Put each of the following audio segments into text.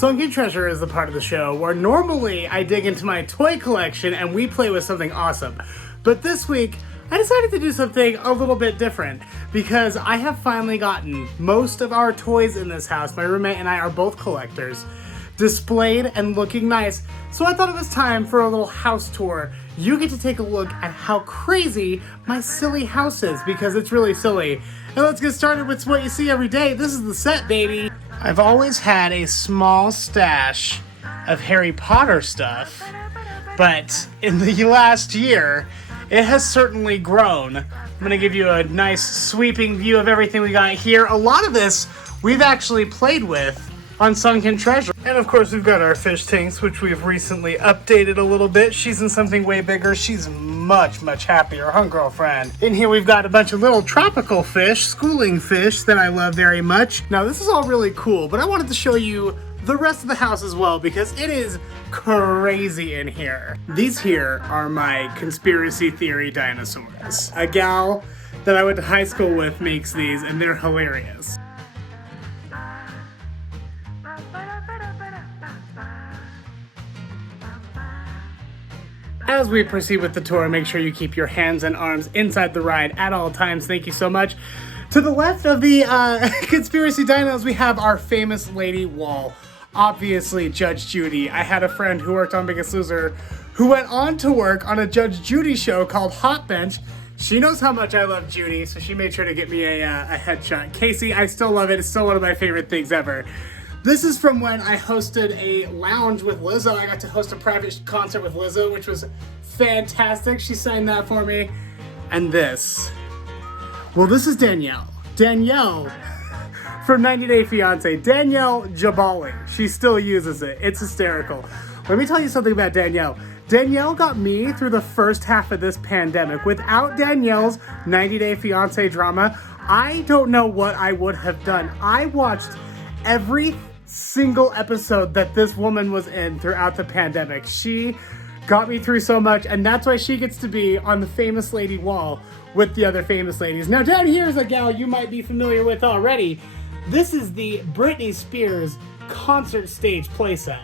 Sunken Treasure is the part of the show where normally I dig into my toy collection and we play with something awesome. But this week, I decided to do something a little bit different because I have finally gotten most of our toys in this house, my roommate and I are both collectors, displayed and looking nice. So I thought it was time for a little house tour. You get to take a look at how crazy my silly house is because it's really silly. And let's get started with what you see every day. This is the set, baby. I've always had a small stash of Harry Potter stuff, but in the last year, it has certainly grown. I'm gonna give you a nice sweeping view of everything we got here. A lot of this we've actually played with on Sunken Treasure. And of course we've got our Fishtanks, which we've recently updated a little bit. She's in something way bigger. She's much, much happier, huh, girlfriend? In here we've got a bunch of little tropical fish, schooling fish that I love very much. Now this is all really cool, but I wanted to show you the rest of the house as well because it is crazy in here. These here are my conspiracy theory dinosaurs. A gal that I went to high school with makes these and they're hilarious. As we proceed with the tour, make sure you keep your hands and arms inside the ride at all times. Thank you so much. To the left of the conspiracy dinos, we have our famous lady wall. Obviously, Judge Judy. I had a friend who worked on Biggest Loser who went on to work on a Judge Judy show called Hot Bench. She knows how much I love Judy, so she made sure to get me a headshot. Casey, I still love it. It's still one of my favorite things ever. This is from when I hosted a lounge with Lizzo. I got to host a private concert with Lizzo, which was fantastic. She signed that for me. And this. Well, this is Danielle. Danielle from 90 Day Fiance. Danielle Jabali. She still uses it. It's hysterical. Let me tell you something about Danielle. Danielle got me through the first half of this pandemic. Without Danielle's 90 Day Fiance drama, I don't know what I would have done. I watched every single episode that this woman was in throughout the pandemic. She got me through so much, and that's why she gets to be on the famous lady wall with the other famous ladies. Now down here is a gal you might be familiar with already. This is the Britney Spears concert stage playset.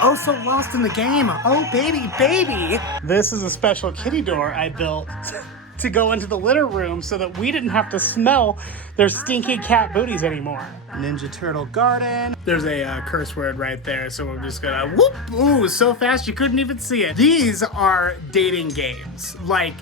Oh, so lost in the game. Oh, baby, baby. This is a special kitty door I built to go into the litter room so that we didn't have to smell their stinky cat booties anymore. Ninja Turtle garden. There's a curse word right there, so we're just gonna whoop. Ooh, so fast you couldn't even see it. These are dating games, like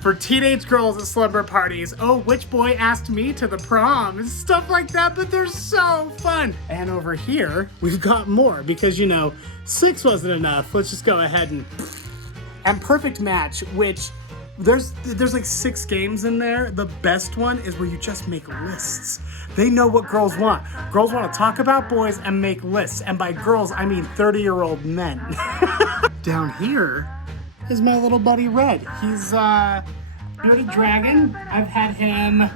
for teenage girls at slumber parties. Oh, which boy asked me to the prom? And stuff like that, but they're so fun. And over here, we've got more because, you know, 6 wasn't enough. Let's just go ahead and perfect match, which there's like 6 games in there. The best one is where you just make lists. They know what girls want. Girls want to talk about boys and make lists. And by girls, I mean 30-year-old men. Down here is my little buddy Red. He's bearded dragon. I've had him,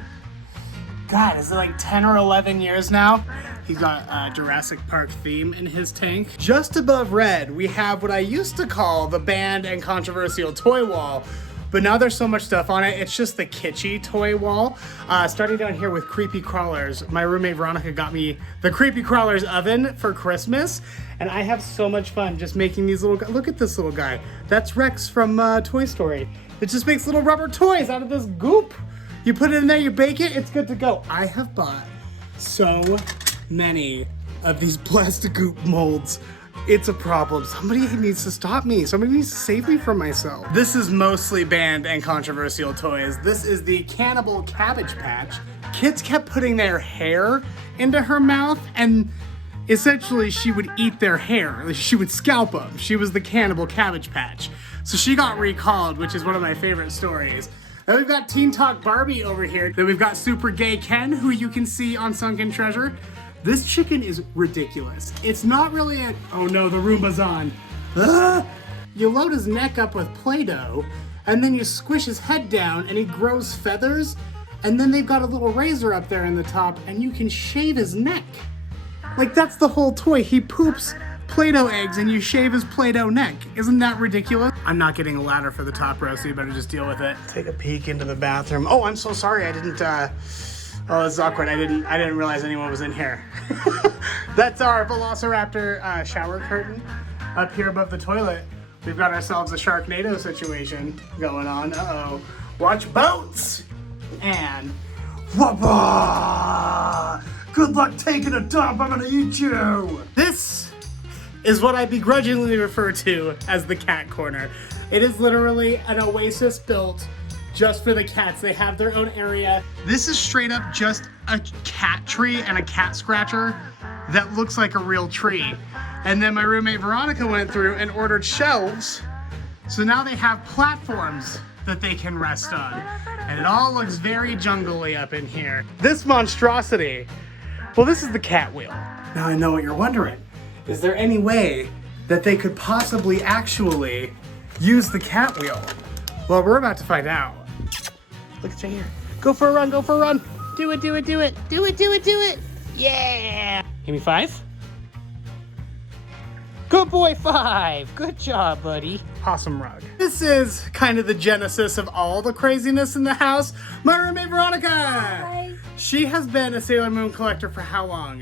God, is it like 10 or 11 years now? He's got a Jurassic Park theme in his tank. Just above Red, we have what I used to call the banned and controversial toy wall, but now there's so much stuff on it, it's just the kitschy toy wall. Starting down here with Creepy Crawlers. My roommate Veronica got me the Creepy Crawlers oven for Christmas, and I have so much fun just making these little guys. Look at this little guy. That's Rex from Toy Story. It just makes little rubber toys out of this goop. You put it in there, you bake it, it's good to go. I have bought so many of these plastic goop molds. It's a problem. Somebody needs to stop me. Somebody needs to save me from myself. This is mostly banned and controversial toys. This is the Cannibal Cabbage Patch. Kids kept putting their hair into her mouth and essentially she would eat their hair. She would scalp them. She was the Cannibal Cabbage Patch. So she got recalled, which is one of my favorite stories. Then we've got Teen Talk Barbie over here. Then we've got Super Gay Ken, who you can see on Sunken Treasure. This chicken is ridiculous. It's not really a, oh no, the Roomba's on. Ah! You load his neck up with Play-Doh, and then you squish his head down, and he grows feathers, and then they've got a little razor up there in the top, and you can shave his neck. Like, that's the whole toy. He poops Play-Doh eggs and you shave his Play-Doh neck. Isn't that ridiculous? I'm not getting a ladder for the top row, so you better just deal with it. Take a peek into the bathroom. Oh, I'm so sorry. I didn't, oh, this is awkward. I didn't realize anyone was in here. That's our Velociraptor shower curtain up here above the toilet. We've got ourselves a Sharknado situation going on. Uh-oh. Watch boats! And whoop-ah! Good luck taking a dump, I'm gonna eat you! This is what I begrudgingly refer to as the cat corner. It is literally an oasis built just for the cats. They have their own area. This is straight up just a cat tree and a cat scratcher that looks like a real tree. And then my roommate Veronica went through and ordered shelves. So now they have platforms that they can rest on. And it all looks very jungle-y up in here. This monstrosity, well, this is the cat wheel. Now I know what you're wondering. Is there any way that they could possibly actually use the cat wheel? Well, we're about to find out. Look at you here. Go for a run, go for a run. Do it, do it, do it. Do it, do it, do it. Yeah. Give me 5. Good boy, 5. Good job, buddy. Awesome rug. This is kind of the genesis of all the craziness in the house. My roommate, Veronica. Hi. She has been a Sailor Moon collector for how long?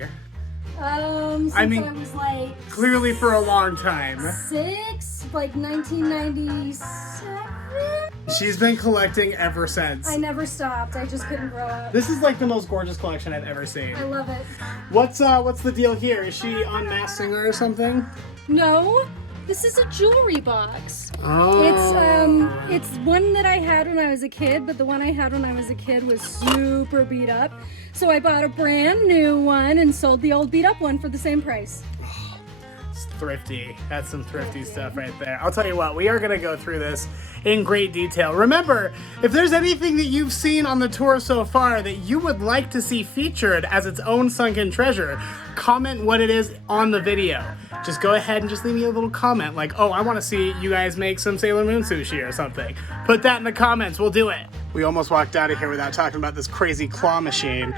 Since I was like... Clearly for a long time. 6, like 1997? She's been collecting ever since. I never stopped. I just couldn't grow up. This is like the most gorgeous collection I've ever seen. I love it. What's the deal here? Is she on Masked Singer or something? No, this is a jewelry box. Oh. It's one that I had when I was a kid, but the one I had when I was a kid was super beat up. So I bought a brand new one and sold the old beat up one for the same price. It's thrifty. That's some thrifty stuff right there. I'll tell you what, we are gonna go through this in great detail. Remember, if there's anything that you've seen on the tour so far that you would like to see featured as its own sunken treasure, comment what it is on the video. Just go ahead and just leave me a little comment like, oh, I want to see you guys make some Sailor Moon sushi or something. Put that in the comments, we'll do it. We almost walked out of here without talking about this crazy claw machine.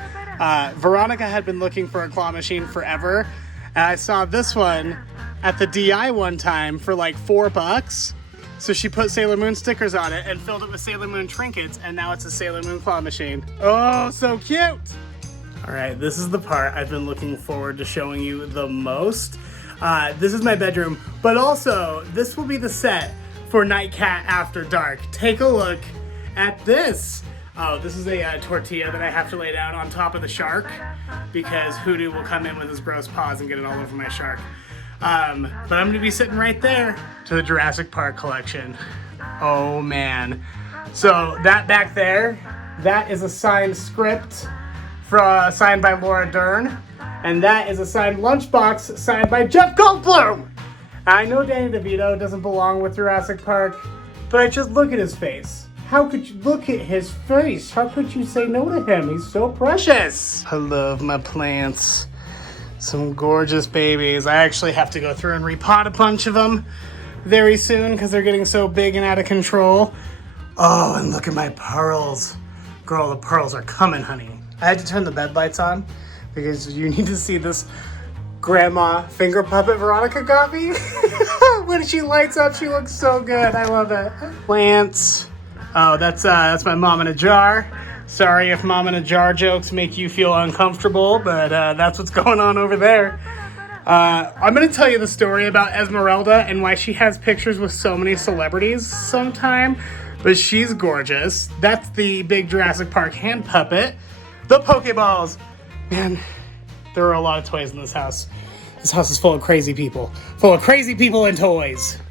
Veronica had been looking for a claw machine forever, and I saw this one at the DI one time for like $4. So she put Sailor Moon stickers on it and filled it with Sailor Moon trinkets, and now it's a Sailor Moon claw machine. Oh, so cute! All right, this is the part I've been looking forward to showing you the most. This is my bedroom, but also this will be the set for Nightcat After Dark. Take a look at this. Oh, this is a tortilla that I have to lay down on top of the shark because Hoodoo will come in with his gross paws and get it all over my shark. But I'm gonna be sitting right there to the Jurassic Park collection. Oh man. So that back there, that is a signed script signed by Laura Dern. And that is a signed lunchbox signed by Jeff Goldblum. I know Danny DeVito doesn't belong with Jurassic Park, but I just look at his face. How could you look at his face? How could you say no to him? He's so precious. I love my plants. Some gorgeous babies. I actually have to go through and repot a bunch of them very soon because they're getting so big and out of control. Oh, and look at my pearls. Girl, the pearls are coming, honey. I had to turn the bed lights on because you need to see this grandma finger puppet Veronica got me. When she lights up, she looks so good. I love it. Plants. Oh, that's my mom in a jar. Sorry if mom in a jar jokes make you feel uncomfortable, but that's what's going on over there. I'm going to tell you the story about Esmeralda and why she has pictures with so many celebrities sometime, but she's gorgeous. That's the big Jurassic Park hand puppet. The Pokeballs. Man, there are a lot of toys in this house. This house is full of crazy people. Full of crazy people and toys.